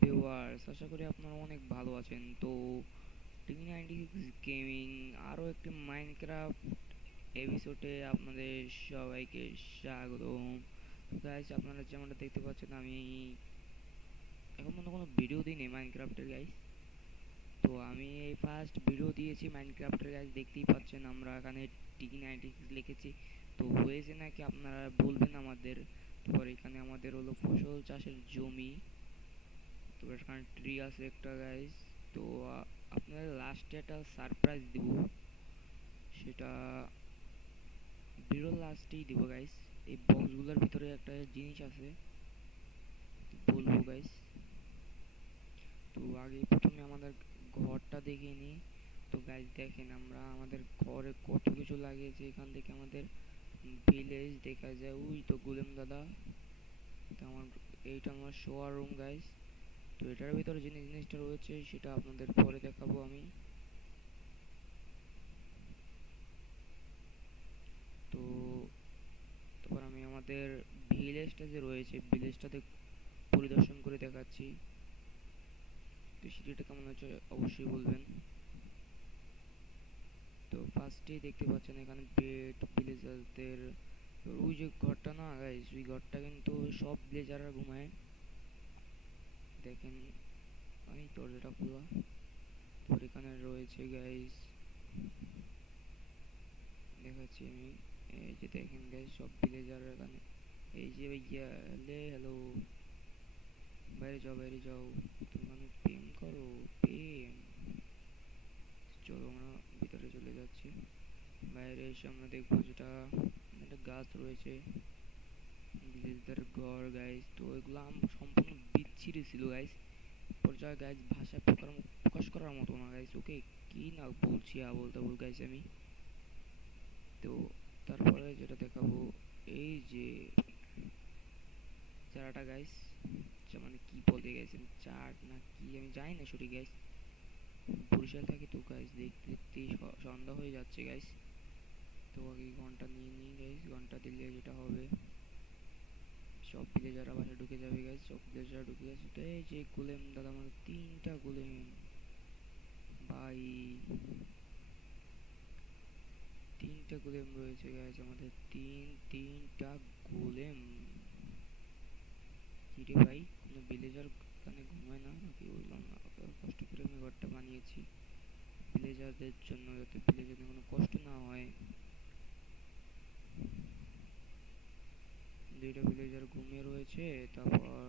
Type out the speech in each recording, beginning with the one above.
Viewers, আশা করি আপনারা অনেক ভালো আছেন। তো টি96 গেমিং আরও একটি মাইনক্রাফট এপিসোডে আপনাদের সবাইকে স্বাগতম। গাইস, আপনারা যেমনটা দেখতে পাচ্ছেন, আমি এখন পর্যন্ত কোনো ভিডিও দিইনি মাইনক্রাফটের গাইস। তো আমি এই ফার্স্ট ভিডিও দিয়েছি মাইনক্রাফটের গাইস, দেখতেই পাচ্ছেন আমরা এখানে টি96 লিখেছি। তো হয়েছে নাকি আপনারা বলবেন আমাদের। তারপর এখানে আমাদের হলো ফসল চাষের জমি। তো এখানে ট্রি আছে একটা গাইস। তো আপনাদের লাস্টে একটা সারপ্রাইজ দিব, সেটা ভিডিওর লাস্টেই দিব গাইস। এই বক্সগুলোর ভিতরে একটা জিনিস আছে, বলবো গাইস। তো আগে প্রথমে আমাদের ঘরটা দেখে নিই। তো গাইস দেখেন, আমরা আমাদের ঘরে কত কিছু লাগিয়েছি। এখান থেকে আমাদের ভিলেজ দেখা যায়, ওই তো গুলেম দাদা। তো এইটা আমার শোয়ার রুম গাইস। তো এটার ভিতরে যে জিনিসটা রয়েছে সেটা আপনাদের পরে দেখাবো আমি। তো তারপর আমি আমাদের ভিলেজটা যে রয়েছে ভিলেজটাতে পরিদর্শন করে দেখাচ্ছি। তো সিটিটা কেমন হচ্ছে অবশ্যই বলবেন। তো ফার্স্টেই দেখতে পাচ্ছেন এখানে বেড ভিলেজারদের। ওই যে ঘরটা না গাইস, ওই ঘরটা কিন্তু সব ভিলেজাররা ঘুমায়। দেখেন, এই দরজাটা খোলা। তারপর এখানে রয়েছে গাইস, দেখাচ্ছি আমি। এই যে দেখেন গাইস, সব ভিলেজাররা এখানে। এই যে ভাইয়া, হ্যালো, বাইরে যাও বাইরে যাও, তুমি মানে প্রেম করো, প্রেম। চলো আমরা ভিতরে চলে যাচ্ছি। বাইরে এসে আমরা দেখবো যেটা একটা গাছ রয়েছে, ভিলেজদের ঘর গাইস। তো এগুলো সম্পূর্ণ বিচ্ছিরি ছিল গাইস। পর্যায়ে গাইস ভাষায় প্রকাশ করার মতো না গাইস। ওকে, কি না বলছি আবল তাবল গাইস আমি। তো তারপরে যেটা দেখাবো, এই যে চারাটা গাইস, মানে কি বলতে গেছেন, চাট না কি আমি জানি না সঠিক গাইস। বরিশাল থাকি তো গাইস, দেখতে দেখতেই সন্ধ্যা হয়ে যাচ্ছে গাইস। তো আগে ঘন্টা নিয়ে নিই গাইস, ঘন্টা দিলে যেটা হবে, সব ভিলেজাররা বাসা ঢুকে যাবে গাইস। সব ভিলেজাররা ঢুকে গেছে। তো এই যে গোলেম দাদা, আমাদের 3টা গোলেম ভাই, 3টা গোলেম রয়েছে গাইস আমাদের। তিনটা গোলেম। কিরে ভাই, কোনো ভিলেজার এখানে ঘুমায় না নাকি, বুঝলাম না। কষ্ট করে আমি ঘরটা বানিয়েছি ভিলেজারদের জন্য, যাতে ভিলেজারদের কোনো কষ্ট না হয়। 2টা ভিলেজার ঘুমিয়ে রয়েছে। তারপর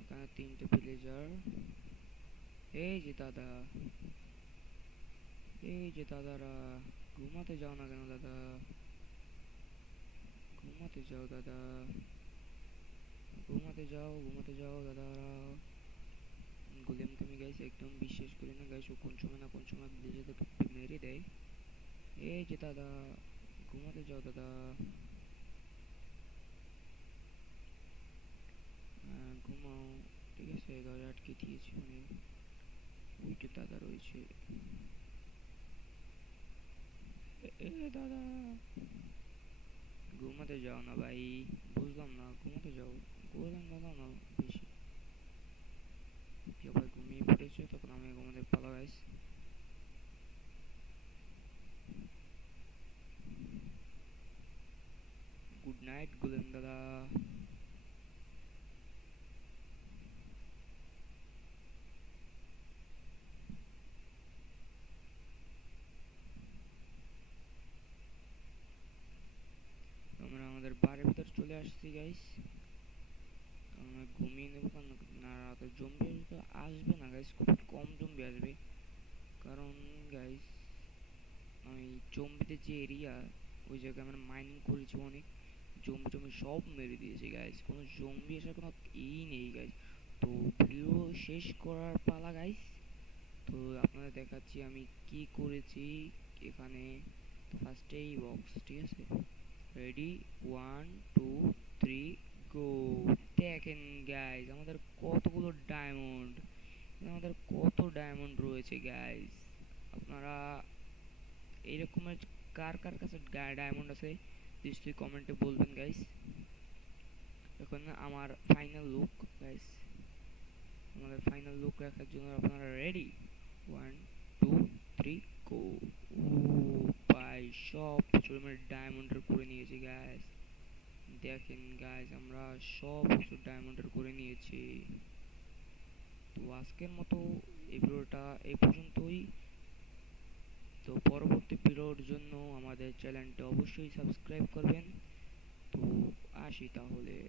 ওখানে 3টে ভিলেজার। এই যে দাদা, এই যে দাদারা, ঘুমাতে যাও না কেন দাদা, ঘুমাতে যাও দাদা, ঘুমাতে যাও ঘুমাতে যাও দাদারা। গোলেমকে আমি গাইস একদম বিশ্বাস করি না গাইস, ও কোন সময় না কোন সময় ভিলেজারদের মেরে দেয়। এই যে দাদা, ঘুমাতে যাও দাদা। ঘুমাও, ঠিক আছে, দরজা আটকে দিয়েছি মানে। ওই যে দাদা রয়েছে। দাদা, ঘুমাতে যাও না ভাই, বুঝলাম না, ঘুমাতে যাও। গোলেম দাদা না বেশি, সবাই ঘুমিয়ে পড়েছে, তখন আমি ঘুমাতে পালা গাইস। গুড নাইট গোলেম দাদা। আমরা আমাদের বাড়ির ভিতর চলে আসছি গাইস। আমরা ঘুমিয়ে নেবো, কারণ না রাতে জম্বি আসবে না গাইস, খুব কম জম্বি আসবে। কারণ গাইস, আমি জম্বিদের যে এরিয়া, ওই জায়গায় আমরা মাইনিং করেছি অনেক, জম্বি টম্বি সব মেরে দিয়েছে গাইস, কোনো জম্বি আসার কোনো নেই গাইস। তো ভিডিও শেষ করার পালা গাইস। তো আপনাদের দেখাচ্ছি আমি কি করেছি এখানে। তো ফার্স্টেই বক্স, ঠিক আছে, রেডি, 1 2 3 গো। দেখেন গাইস, আমাদের কতগুলো ডায়মন্ড, আমাদের কত ডায়মন্ড রয়েছে গাইস। আপনারা এইরকমের কার কার কাছে ডায়মন্ড আছে নিশ্চয়ই কমেন্টে বলবেন গাইস। এখন আমার ফাইনাল লুক গাইস, আমাদের ফাইনাল লুক রাখার জন্য আপনারা রেডি? 1 2 3 গো। ও ভাই, সব কিছু আমরা ডায়মন্ডের করে নিয়েছি গাইস। দেখেন গাইস, আমরা সব কিছু ডায়মন্ডের করে নিয়েছি। তো আজকের মতো এই ভিডিওটা এই পর্যন্তই। তো পরবর্তী ভিডিওর জন্য আমাদের চ্যানেলটা অবশ্যই সাবস্ক্রাইব করবেন। তো আসি তাহলে।